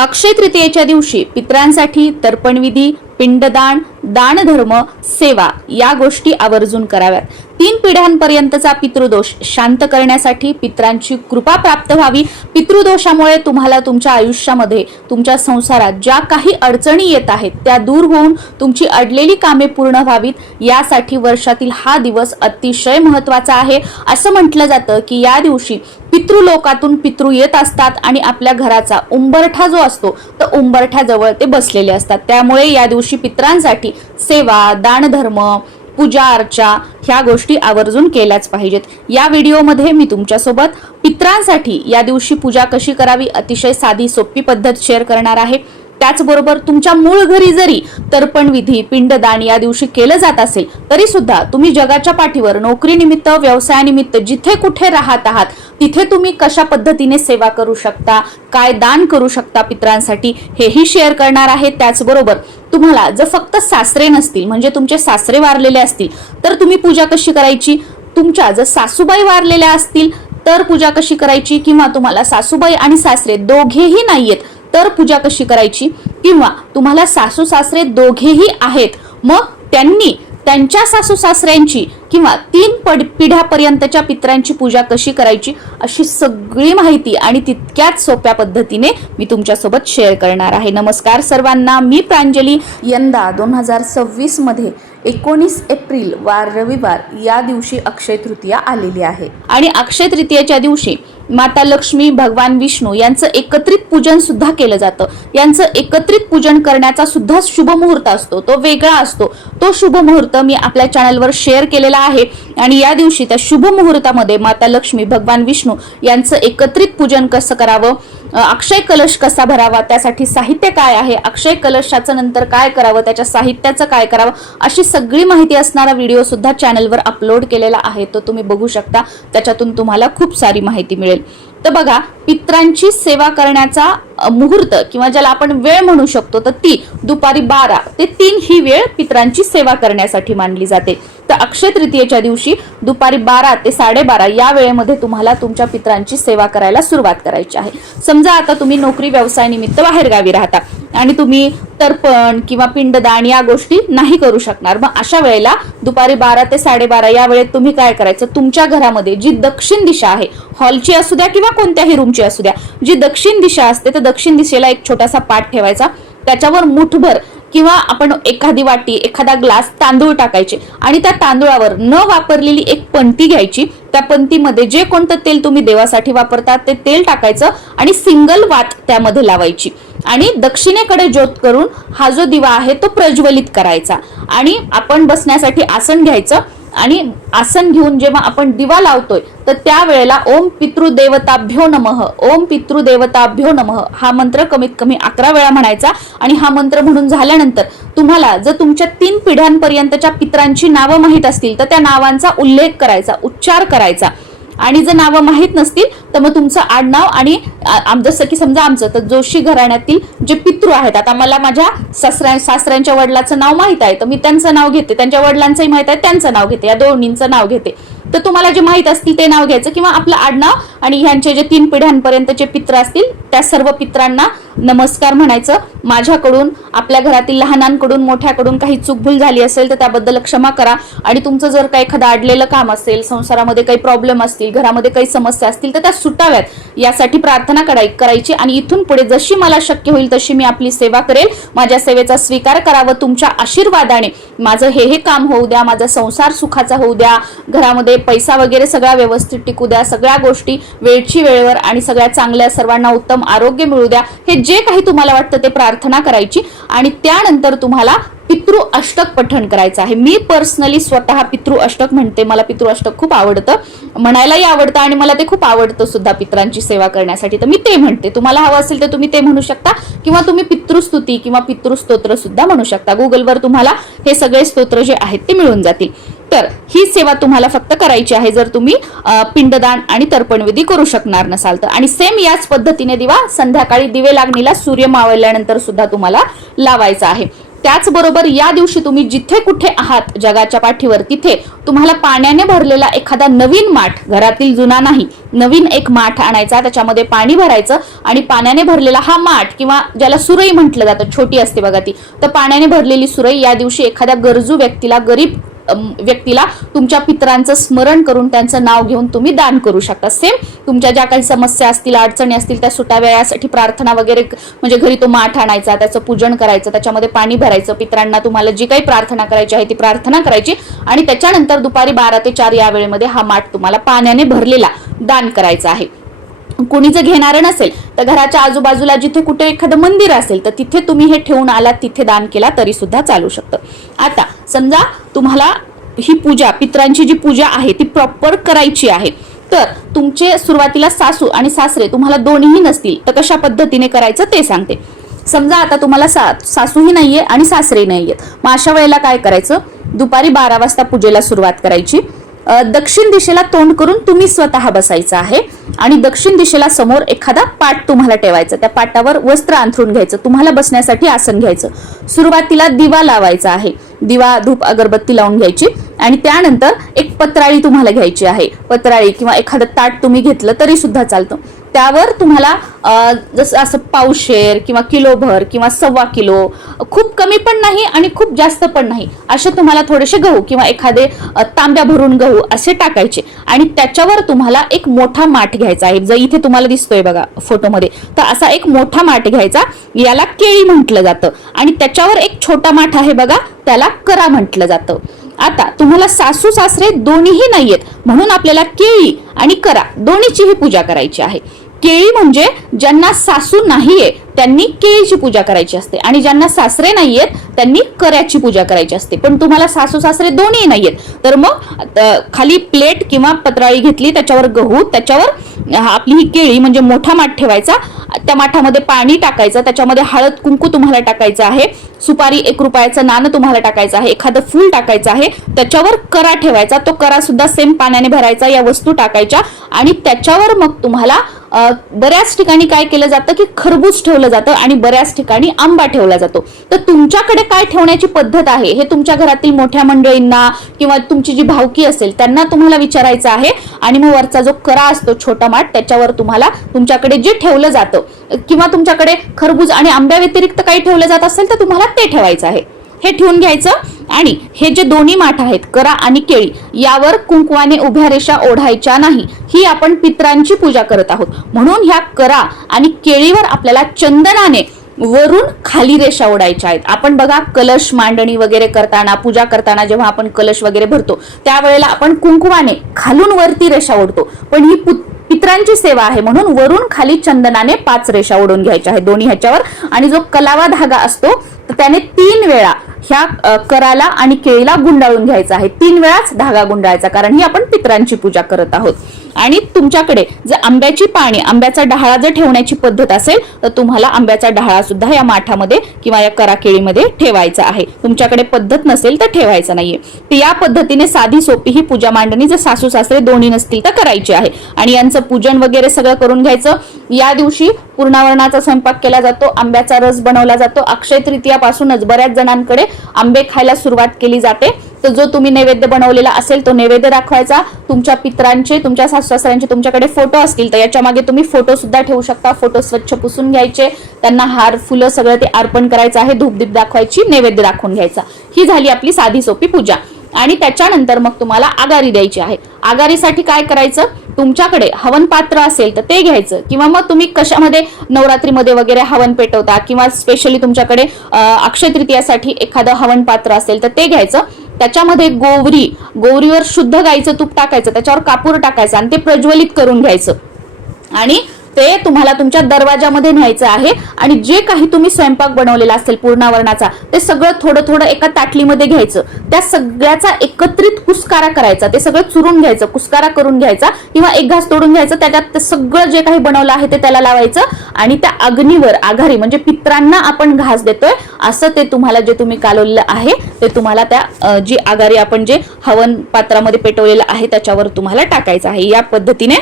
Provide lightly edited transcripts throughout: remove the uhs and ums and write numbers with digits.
अक्षय तृतीयेच्या दिवशी पितरांसाठी तर्पणविधी, पिंडदान, दानधर्म, सेवा या गोष्टी आवर्जून कराव्यात. 3 पिढ्यांपर्यंतचा पितृदोष शांत करण्यासाठी, पितरांची कृपा प्राप्त व्हावी, पितृदोषामुळे तुम्हाला तुमच्या आयुष्यामध्ये, तुमच्या संसारात ज्या काही अडचणी येत आहेत त्या दूर होऊन तुमची अडलेली कामे पूर्ण व्हावीत, यासाठी वर्षातील हा दिवस अतिशय महत्त्वाचा आहे. असं म्हटलं जातं की या दिवशी पितृलोकातून पितृ येत असतात आणि आपल्या घराचा उंबरठा जो असतो तो उंबरठ्याजवळ ते बसलेले असतात. त्यामुळे या दिवशी पितरांसाठी सेवा, दानधर्म, पूजा अर्चा ह्या गोष्टी आवर्जून केल्याच पाहिजेत. या व्हिडिओमध्ये मी तुमच्यासोबत पितरांसाठी या दिवशी पूजा कशी करावी अतिशय साधी सोपी पद्धत शेअर करणार आहे. त्याचबरोबर तुमच्या मूळ घरी जरी तर्पणविधी, पिंडदान या दिवशी केलं जात असेल तरी सुद्धा तुम्ही जगाच्या पाठीवर नोकरीनिमित्त, व्यवसायानिमित्त जिथे कुठे राहत आहात तिथे तुम्ही कशा पद्धतीने सेवा करू शकता, काय दान करू शकता पितरांसाठी हेही शेअर करणार आहे. त्याचबरोबर तुम्हाला जर फक्त सासरे नसतील म्हणजे तुमचे सासरे वारलेले असतील तर तुम्ही पूजा कशी करायची, तुमच्या जर सासूबाई वारलेल्या असतील तर पूजा कशी करायची, किंवा तुम्हाला सासूबाई आणि सासरे दोघेही नाहीयेत तर पूजा कशी करायची, किंवा तुम्हाला सासू सासरे दोघेही आहेत मग त्यांनी त्यांच्या सासू सासऱ्यांची किंवा 3 पिढ्यापर्यंतच्या पितरांची पूजा कशी करायची अशी सगळी माहिती आणि तितक्याच सोप्या पद्धतीने मी तुमच्यासोबत शेअर करणार आहे. नमस्कार सर्वांना, मी प्रांजली. यंदा 2026 मध्ये 19 एप्रिल वार रविवार या दिवशी अक्षय तृतीया आलेली आहे आणि अक्षय तृतीयेच्या दिवशी माता लक्ष्मी, भगवान विष्णू यांचं एकत्रित पूजन सुद्धा केलं जातं. यांचं एकत्रित पूजन करण्याचा सुद्धा शुभ मुहूर्त असतो, तो वेगळा असतो. तो शुभ मुहूर्त मी आपल्या चॅनलवर शेअर केलेला आहे आणि या दिवशी त्या शुभ मुहूर्तामध्ये माता लक्ष्मी, भगवान विष्णू यांचं एकत्रित पूजन कसं करावं, अक्षय कलश कसा भरावा, त्यासाठी साहित्य काय आहे, अक्षय कलशाचं नंतर काय करावं, त्याच्या साहित्याचं काय करावं अशी सगळी माहिती असणारा व्हिडिओ सुद्धा चॅनलवर अपलोड केलेला आहे. तो तुम्ही बघू शकता, त्याच्यातून तुम्हाला खूप सारी माहिती मिळेल. तर बघा, पितरांची सेवा करण्याचा मुहूर्त किंवा ज्याला आपण वेळ म्हणू शकतो तर ती दुपारी 12 ते 3 ही वेळ पितरांची सेवा करण्यासाठी मानली जाते. तर अक्षय तृतीयेच्या दिवशी दुपारी 12 ते 12:30 या वेळेमध्ये तुम्हाला तुमच्या पितरांची सेवा करायला सुरुवात करायची आहे. समजा आता तुम्ही नोकरी व्यवसाय निमित्त बाहेरगावी राहता आणि तुम्ही तर्पण किंवा पिंडदान या गोष्टी नाही करू शकणार, मग अशा वेळेला दुपारी 12 ते 12:30 या वेळेत तुम्ही काय करायचं, तुमच्या घरामध्ये जी दक्षिण दिशा आहे, हॉलची असू द्या किंवा कोणत्याही रूमची असू द्या, जी दक्षिण दिशा असते तर दक्षिण दिशेला एक छोटासा पाट ठेवायचा, त्याच्यावर मुठभर किंवा आपण एखादी वाटी, एखादा ग्लास तांदूळ टाकायचे आणि त्या तांदूळावर न वापरलेली एक पंती घ्यायची. त्या पंतीमध्ये जे कोणतं तेल तुम्ही देवासाठी वापरता ते तेल टाकायचं आणि सिंगल वात त्यामध्ये लावायची आणि दक्षिणेकडे ज्योत करून हा जो दिवा आहे तो प्रज्वलित करायचा आणि आपण बसण्यासाठी आसन घ्यायचं आणि आसन घेऊन जेव्हा आपण दिवा लावतोय तर त्यावेळेला ओम पितृदेवताभ्यो नमः, ओम पितृदेवताभ्यो नमः हा मंत्र कमीत कमी 11 वेळा म्हणायचा. आणि हा मंत्र म्हणून झाल्यानंतर तुम्हाला जर तुमच्या 3 पिढ्यांपर्यंतच्या पितरांची नावं माहीत असतील तर त्या नावांचा उल्लेख करायचा, उच्चार करायचा. आणि जर नावं माहीत नसतील तर मग तुमचं आडनाव आणि जसं की समजा आमचं तर जोशी घराण्यातील जे पितृ आहेत, आता मला माझ्या सासऱ्यांच्या वडिलांचं नाव माहित आहे तर मी त्यांचं नाव घेते, त्यांच्या वडिलांचंही माहित आहे त्यांचं नाव घेते, या दोन्हींचं नाव घेते. तर तुम्हाला जे माहित असतील ते नाव घ्यायचं किंवा आपलं आडनाव आणि ह्यांचे जे 3 पिढ्यांपर्यंतचे पित्र असतील त्या सर्व पित्रांना नमस्कार म्हणायचं. माझ्याकडून, आपल्या घरातील लहानांकडून, मोठ्याकडून काही चूकभूल झाली असेल तर त्याबद्दल क्षमा करा. आणि तुमचं जर काही एखादं अडलेलं काम असेल, संसारामध्ये काही प्रॉब्लेम असतील, घरामध्ये काही समस्या असतील तर त्या सुटाव्यात यासाठी प्रार्थना करायची. आणि इथून पुढे जशी मला शक्य होईल तशी मी आपली सेवा करेल. माझ्या सेवेचा स्वीकार करा व तुमच्या आशीर्वादाने माझं हे काम होऊ द्या, माझा संसार सुखाचा होऊ द्या, घरामध्ये पैसा वगैरे सगळा व्यवस्थित टिकू द्या, सगळ्या गोष्टी वेळची वेळेवर आणि सगळ्या चांगल्या, सर्वांना उत्तम आरोग्य मिळू द्या, हे जे काही तुम्हाला वाटतं ते प्रार्थना करायची. आणि त्यानंतर तुम्हाला पितृ अष्टक पठण करायचं आहे. मी पर्सनली स्वतः पितृ अष्टक म्हणते, मला पितृ अष्टक खूप आवडतं, म्हणायलाही आवडतं आणि मला ते खूप आवडतं सुद्धा पितरांची सेवा करण्यासाठी, तर मी ते म्हणते. तुम्हाला हवं असेल तर तुम्ही ते म्हणू शकता किंवा तुम्ही पितृस्तुती किंवा पितृस्तोत्र सुद्धा म्हणू शकता. गुगलवर तुम्हाला हे सगळे स्तोत्र जे आहेत ते मिळून जातील. तर ही सेवा तुम्हाला फक्त करायची आहे जर तुम्ही पिंडदान आणि तर्पणविधी करू शकणार नसाल तर. आणि सेम याच पद्धतीने दिवा संध्याकाळी दिवे लागणीला सूर्य मावळल्यानंतर सुद्धा तुम्हाला लावायचा आहे. त्याचबरोबर या दिवशी तुम्ही जिथे कुठे आहात जगाच्या पाठीवर तिथे तुम्हाला पाण्याने भरलेला एखादा नवीन माठ, घरातील जुना नाही, नवीन एक माठ आणायचा, त्याच्यामध्ये पाणी भरायचं आणि पाण्याने भरलेला हा माठ किंवा ज्याला सुरई म्हटलं जातं, छोटी असते बघा ती, तर पाण्याने भरलेली सुरई या दिवशी एखाद्या गरजू व्यक्तीला, गरीब व्यक्तीला तुमच्या पितरांचं स्मरण करून त्यांचं नाव घेऊन तुम्ही दान करू शकता. सेम तुमच्या ज्या काही समस्या असतील, अडचणी असतील त्या सुटाव्या यासाठी प्रार्थना वगैरे, म्हणजे घरी तो माठ आणायचा, त्याचं पूजन करायचं, त्याच्यामध्ये पाणी भरायचं, पितरांना तुम्हाला जी काही प्रार्थना करायची आहे ती प्रार्थना करायची आणि त्याच्यानंतर दुपारी 12 ते 4 या वेळेमध्ये हा माठ तुम्हाला पाण्याने भरलेला दान करायचा आहे. कोणी जर घेणारं नसेल तर घराच्या आजूबाजूला जिथे कुठे एखादं मंदिर असेल तर तिथे तुम्ही हे ठेवून आलात, तिथे दान केला तरी सुद्धा चालू शकतं. आता समजा तुम्हाला ही पूजा, पितरांची जी पूजा आहे ती प्रॉपर करायची आहे, तर तुमचे सुरुवातीला सासू आणि सासरे तुम्हाला दोन्हीही नसतील तर कशा पद्धतीने करायचं ते सांगते. समजा आता तुम्हाला सासूही नाहीये आणि सासरे नाहीयेत, मग अशा वेळेला काय करायचं, दुपारी 12 वाजता पूजेला सुरुवात करायची. दक्षिण दिशेला तोंड करून तुम्ही स्वतः बसायचं आहे आणि दक्षिण दिशेला समोर एखादा पाट तुम्हाला ठेवायचा, त्या पाटावर वस्त्र अंथरून घ्यायचं, तुम्हाला बसण्यासाठी आसन घ्यायचं. सुरुवातीला दिवा लावायचा आहे, दिवा, धूप, अगरबत्ती लावून घ्यायची आणि त्यानंतर एक पत्राळी तुम्हाला घ्यायची आहे. पत्राळी किंवा एखादं ताट तुम्ही घेतलं तरी सुद्धा चालतं. त्यावर तुम्हाला जसं असं पावशेर किंवा किलोभर किंवा 1.25 किलो, खूप कमी पण नाही आणि खूप जास्त पण नाही, असे तुम्हाला थोडेसे गहू किंवा एखादे तांब्या भरून गहू असे टाकायचे आणि त्याच्यावर तुम्हाला एक मोठा माठ घ्यायचा आहे. जर इथे तुम्हाला दिसतोय बघा फोटोमध्ये, तर असा एक मोठा माठ घ्यायचा, याला केळी म्हटलं जातं आणि त्याच्यावर एक छोटा माठ आहे बघा, त्याला करा म्हटलं जातं. आता तुम्हाला सासू सासरे दोन्हीही नाहीयेत म्हणून आपल्याला केळी आणि करा दोन्हीचीही पूजा करायची आहे. केळी म्हणजे ज्यांना सासू नाहीये त्यांनी केळीची पूजा करायची असते आणि ज्यांना सासरे नाहीयेत त्यांनी कराची पूजा करायची असते. पण तुम्हाला सासू सासरे दोन्ही नाहीयेत तर मग खाली प्लेट किंवा पत्राळी घेतली, त्याच्यावर गहू, त्याच्यावर आपली ही केळी म्हणजे मोठा माठ ठेवायचा, त्या माठामध्ये पाणी टाकायचं, त्याच्यामध्ये हळद कुंकू तुम्हाला टाकायचं आहे, सुपारी 1 रुपयाचं नाणं तुम्हाला टाकायचं आहे, एखादं फूल टाकायचं आहे, त्याच्यावर करा ठेवायचा, तो करा सुद्धा सेम पाण्याने भरायचा, या वस्तू टाकायच्या आणि त्याच्यावर मग तुम्हाला बऱ्याच ठिकाणी काय केलं जातं की खरबूज ठेवलं जातं आणि बऱ्याच ठिकाणी आंबा ठेवला जातो. तर तुमच्याकडे काय ठेवण्याची पद्धत आहे हे तुमच्या घरातील मोठ्या मंडळींना किंवा तुमची जी भावकी असेल त्यांना तुम्हाला विचारायचं आहे आणि मग वरचा जो करा असतो छोटा माठ त्याच्यावर तुम्हाला तुमच्याकडे जे ठेवलं जातं किंवा तुमच्याकडे खरबूज आणि आंब्या व्यतिरिक्त काही ठेवलं जात असेल तर तुम्हाला ते ठेवायचं आहे. हे ठेवून घ्यायचं आणि हे जे दोन्ही माठ आहेत करा आणि केळी, यावर कुंकवाने उभ्या रेषा ओढायच्या नाही. ही आपण पितरांची पूजा करत आहोत म्हणून ह्या करा आणि केळीवर आपल्याला चंदनाने वरून खाली रेषा ओढायच्या आहेत. आपण बघा कलश मांडणी वगैरे करताना, पूजा करताना जेव्हा आपण कलश वगैरे भरतो त्यावेळेला आपण कुंकवाने खालून वरती रेषा ओढतो, पण ही पितरांची सेवा आहे म्हणून वरून खाली चंदनाने 5 रेषा ओढून घ्यायच्या आहेत दोन्ही ह्याच्यावर. आणि जो कलावा धागा असतो तर त्याने 3 वेळा ह्या कराला आणि केळीला गुंडाळून घ्यायचा आहे, 3 वेळाच धागा गुंडाळायचा, कारण ही आपण पितरांची पूजा करत आहोत. आणि तुमच्याकडे जर आंब्याची पाने, आंब्याचा डहाळा जर ठेवण्याची पद्धत असेल तर तुम्हाला आंब्याचा डहाळा सुद्धा या माठामध्ये किंवा या करा केळीमध्ये ठेवायचा आहे. तुमच्याकडे पद्धत नसेल तर ठेवायचं नाहीये. तर या पद्धतीने साधी सोपी ही पूजा मांडणी जर सासू सासरे दोन्ही नसतील तर करायची आहे आणि यांचं पूजन वगैरे सगळं करून घ्यायचं. या दिवशी पूर्णावरणाचा स्वयंपाक केला जातो, आंब्याचा रस बनवला जातो. अक्षय तृतीयापासूनच बऱ्याच जणांकडे आंबे खायला सुरुवात केली जाते. तर जो तुम्ही नैवेद्य बनवलेला असेल तो नैवेद्य दाखवायचा. तुमच्या पितरांचे, तुमच्या सासू-सासऱ्यांचे तुमच्याकडे फोटो असतील तर याच्या मागे तुम्ही फोटो सुद्धा ठेवू शकता. फोटो स्वच्छ पुसून घ्यायचे, त्यांना हार फुलं सगळं ते अर्पण करायचं आहे, धूपदीप दाखवायची, नैवेद्य दाखवून घ्यायचा. ही झाली आपली साधी सोपी पूजा. आणि त्याच्यानंतर मग तुम्हाला आगारी द्यायची आहे. आगारीसाठी काय करायचं, तुमच्याकडे हवन पात्र असेल तर ते घ्यायचं किंवा मग तुम्ही कशामध्ये नवरात्रीमध्ये वगैरे हवन पेटवता किंवा स्पेशली तुमच्याकडे अक्षय तृतीयासाठी एखादं हवन पात्र असेल तर ते घ्यायचं. त्याच्यामध्ये गोवरीवर शुद्ध गाईचं तूप टाकायचं, त्याच्यावर कापूर टाकायचं आणि ते प्रज्वलित करून घ्यायचं आणि ते तुम्हाला तुमच्या दरवाजामध्ये न्यायचं आहे. आणि जे काही तुम्ही स्वयंपाक बनवलेला असेल पूर्णावरणाचा ते सगळं थोडं थोडं एका ताटलीमध्ये घ्यायचं. त्या सगळ्याचा एकत्रित कुस्कारा करायचा, ते सगळं चुरून घ्यायचं, कुस्कारा करून घ्यायचा किंवा एक घास तोडून घ्यायचं. त्याच्यात ते सगळं जे काही बनवलं आहे ते त्याला लावायचं आणि त्या अग्नीवर, आघारी म्हणजे पितरांना आपण घास देतोय असं ते तुम्हाला जे तुम्ही कालवलेलं आहे ते तुम्हाला त्या जी आघारी आपण जे हवन पात्रामध्ये पेटवलेलं आहे त्याच्यावर तुम्हाला टाकायचं आहे. या पद्धतीने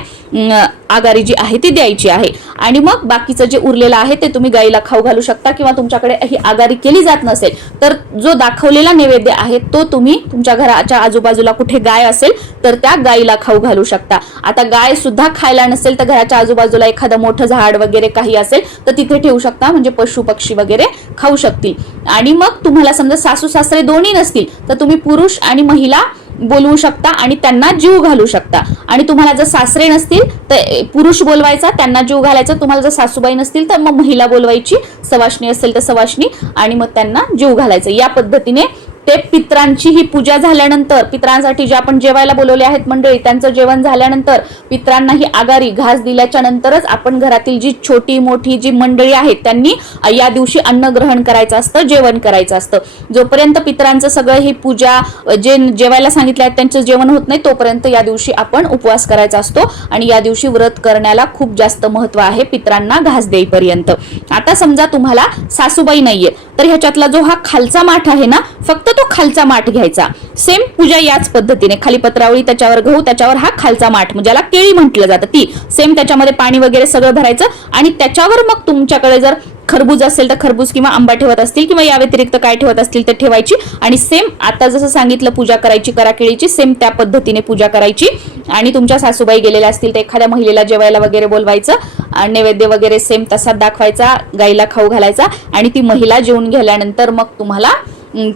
आघारी जी आहे ती द्यायची. द्यायची आहे. आणि मग बाकीचं जे उरलेलं आहे ते तुम्ही गाईला खाऊ घालू शकता, किंवा तुमच्याकडे ही आगारी केली जात नसेल तर जो दाखवलेला नैवेद्य आहे तो तुम्ही तुमच्या घराच्या आजूबाजूला कुठे गाय असेल तर त्या गाईला खाऊ घालू शकता. आता गाय सुद्धा खायला नसेल तर घराच्या आजूबाजूला एखादं मोठं झाड वगैरे काही असेल तर तिथे ठेवू शकता, म्हणजे पशु पक्षी वगैरे खाऊ शकतील. आणि मग तुम्हाला समजा सासू सासरे दोन्ही नसतील तर तुम्ही पुरुष आणि महिला बोलवू शकता आणि त्यांना जीव घालू शकता. आणि तुम्हाला जर सासरे नसतील तर पुरुष बोलवायचा, त्यांना जीव घालायचा. तुम्हाला जर सासूबाई नसतील तर मग महिला बोलवायची, सवाष्णी असेल तर सवाष्णी, आणि मग त्यांना जीव घालायचं. या पद्धतीने ते पित्रांची ही पूजा झाल्यानंतर, पित्रांसाठी जे आपण जेवायला बोलवले आहेत मंडळी, त्यांचं जेवण झाल्यानंतर, पित्रांना ही आगारी घास दिल्याच्या नंतरच आपण घरातील जी छोटी मोठी जी मंडळी आहेत त्यांनी या दिवशी अन्न ग्रहण करायचं असतं, जेवण करायचं असतं. जोपर्यंत पित्रांचं सगळं ही पूजा जे जेवायला सांगितले आहेत त्यांचं जेवण होत नाही तोपर्यंत या दिवशी आपण उपवास करायचा असतो. आणि या दिवशी व्रत करण्याला खूप जास्त महत्व आहे पित्रांना घास देईपर्यंत. आता समजा तुम्हाला सासूबाई नाहीये तर ह्याच्यातला जो हा खालचा माठ आहे ना, फक्त तो खालचा माठ घ्यायचा. सेम पूजा याच पद्धतीने, खाली पत्रावळी, त्याच्यावर गहू, त्याच्यावर हा खालचा माठ, म्हणजे ज्याला केळी म्हटलं जातं, ती सेम त्याच्यामध्ये पाणी वगैरे सगळं भरायचं. आणि त्याच्यावर मग तुमच्याकडे जर खरबूज असेल तर खरबूज किंवा आंबा ठेवत असतील किंवा या व्यतिरिक्त काय ठेवत असतील तर ठेवायची. आणि सेम आता जसं सांगितलं पूजा करायची करा केळीची, सेम त्या पद्धतीने पूजा करायची. आणि तुमच्या सासूबाई गेलेल्या असतील तर एखाद्या महिलेला जेवायला वगैरे बोलवायचं, नैवेद्य वगैरे सेम तसाच दाखवायचा, गाईला खाऊ घालायचा. आणि ती महिला जेवून गेल्यानंतर मग तुम्हाला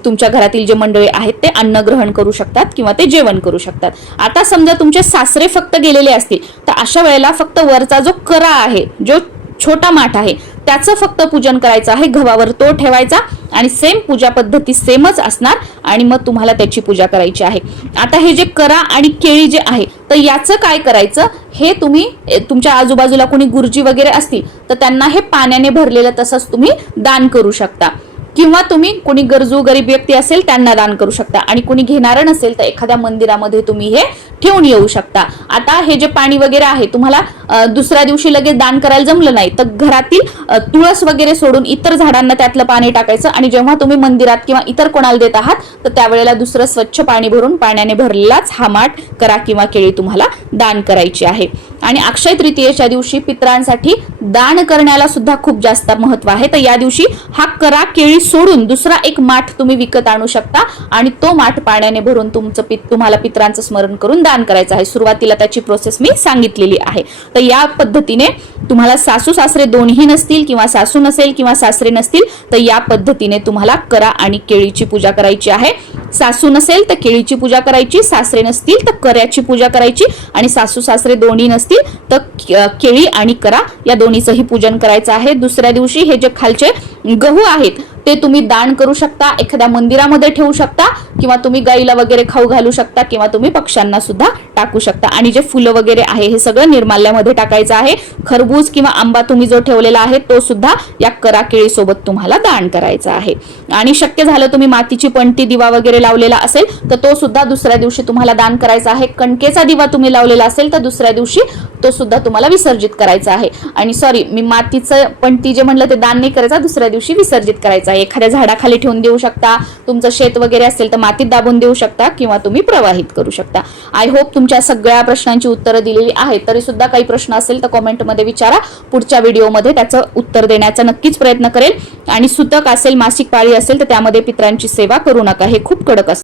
तुमच्या घरातील जे मंडळी आहेत ते अन्न ग्रहण करू शकतात किंवा ते जेवण करू शकतात. आता समजा तुमचे सासरे फक्त गेलेले असतील तर अशा वेळेला फक्त वरचा जो करा आहे, जो छोटा माठ आहे, त्याचं फक्त पूजन करायचं आहे. गव्हावर तो ठेवायचा आणि सेम पूजा पद्धती सेमच असणार. आणि मग तुम्हाला त्याची पूजा करायची आहे. आता हे जे करा आणि केळी जे आहे तर याचं काय करायचं, हे तुम्ही तुमच्या आजूबाजूला कोणी गुरुजी वगैरे असतील तर त्यांना हे पाण्याने भरलेलं तसंच तुम्ही दान करू शकता. किंवा तुम्ही कोणी गरजू गरीब व्यक्ती असेल त्यांना दान करू शकता. आणि कोणी घेणारं नसेल तर एखाद्या मंदिरामध्ये तुम्ही हे ठेवून येऊ शकता. आता हे जे पाणी वगैरे आहे तुम्हाला दुसऱ्या दिवशी लगेच दान करायला जमलं नाही तर घरातील तुळस वगैरे सोडून इतर झाडांना त्यातलं पाणी टाकायचं. आणि जेव्हा तुम्ही मंदिरात किंवा इतर कोणाला देत आहात तर त्यावेळेला दुसरं स्वच्छ पाणी भरून पाण्याने भरलेलाच हा माठ करा किंवा केळी तुम्हाला दान करायची आहे. आणि अक्षय तृतीयेच्या दिवशी पितरांसाठी दान करण्याला सुद्धा खूप जास्त महत्व आहे. तर या दिवशी हा करा केळी सोडून दुसरा एक माठ तुम्ही विकत आणू शकता आणि तो माठ पाण्याने भरून तुम्हाला पितरांचं स्मरण करून दान करायचं आहे. सुरुवातीला त्याची प्रोसेस मी सांगितलेली आहे. तर या पद्धतीने तुम्हाला सासू सासरे दोन्ही नसतील किंवा सासू नसेल किंवा सासरे नसतील तर या पद्धतीने तुम्हाला करा आणि केळीची पूजा करायची आहे. सासू नसेल तर केळीची पूजा करायची, सासरे नसतील तर कराची पूजा करायची, आणि सासू सासरे दोन्ही नसतील तर केळी आणि करा या दोन्हीचंही पूजन करायचं आहे. दुसऱ्या दिवशी हे जे खालचे गहू आहेत ते तुम्ही दान करू शकता, एखाद्या मंदिरामध्ये ठेवू शकता किंवा तुम्ही गाईला वगैरे खाऊ घालू शकता किंवा तुम्ही पक्ष्यांना सुद्धा टाकू शकता. आणि जे फुलं वगैरे आहे हे सगळं निर्माल्यामध्ये टाकायचं आहे. खरबूज किंवा आंबा तुम्ही जो ठेवलेला आहे तो सुद्धा या करा केळी सोबत तुम्हाला दान करायचा आहे. आणि शक्य झालं तुम्ही मातीची पणती दिवा वगैरे लावलेला असेल तर तो सुद्धा दुसऱ्या दिवशी तुम्हाला दान करायचा आहे. कणकेचा दिवा तुम्ही लावलेला असेल तर दुसऱ्या दिवशी तो सुद्धा तुम्हाला विसर्जित करायचा आहे. आणि सॉरी, मी मातीचं पणती जे म्हणलं ते दान नाही करायचं, दुसऱ्या दिवशी विसर्जित करायचं आहे. एखाद्या झाडाखाली ठेवून देऊ शकता, तुमचं शेत वगैरे असेल तर मातीत दाबून देऊ शकता किंवा तुम्ही प्रवाहित करू शकता. आय होप तुमच्या सगळ्या प्रश्नांची उत्तरं दिलेली आहेत. तरी सुद्धा काही प्रश्न असेल तर कॉमेंटमध्ये विचारा, पुढच्या व्हिडिओमध्ये त्याचं उत्तर देण्याचा नक्कीच प्रयत्न करेल. आणि सुतक असेल, मासिक पाळी असेल तर त्यामध्ये पितरांची सेवा करू नका, हे खूप कडक असतं.